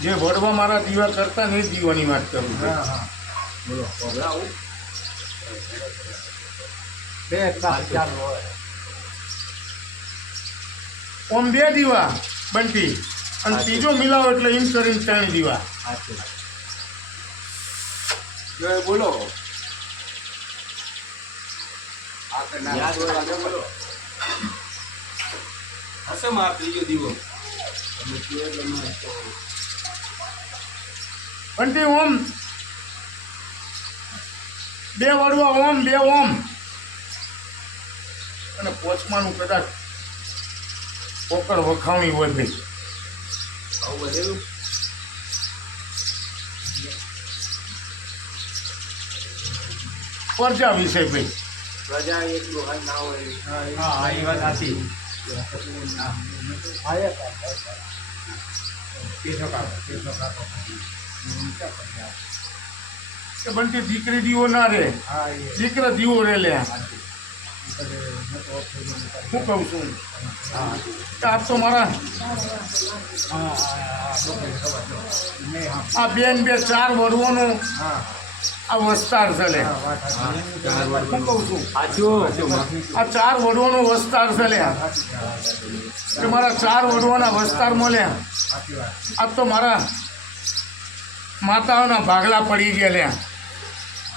જે વડવા મારા દીવા કરતા ને એ જ દીવાની વાત કરું હા ઓમ બે દીવા બંટી. અને ત્રીજો મિલાવો એટલે એમ કરીને ત્રણ દીવા. બોલો. હશે મારો ત્રીજો દીવો? બંટી ઓમ બે વડવા ઓમ બે ઓમ અને પોચમાનું કદાચ પોકળ વખાવણી હોય ભાઈ આવું બધેલું પરજા વિશે ભાઈ પ્રજા એટલું હાલ ના હોય હા હા એ વાત સાચી હા કેસો કાકો કેસો કાકો કે બનતી દીકરી દીવો ના રે. દીકરા દીવો રે લે. હું કહું છું? આપ તો મારા આ બેન બે ચાર વડવાનો આ વસ્તાર છે. હું કહું છું? આ ચાર વડવાનો વસ્તાર છે લે. કે મારા ચાર વડવાના વસ્તાર મળ્યા આ તો મારા માતાઓના ભાગલા પડી ગયા લે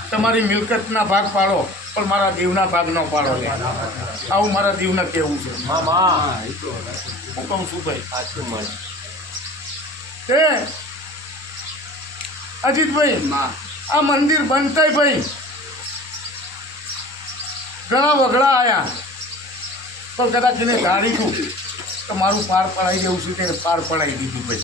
તમારી મિલકતના ભાગ પાડો પણ મારા દીવના ભાગ ન પાડો લે આવું મારા દીવને કહેવું છે. મામા. હું કહું છું ભાઈ. મળે? તે અજીતભાઈ આ મંદિર બનતાય ભાઈ. ઘણા વગડા આવ્યા પણ કદાચ એને ધારી છું તો મારું પાર પડાઈ દેવું છું તે પાર પડાઈ દીધું ભાઈ.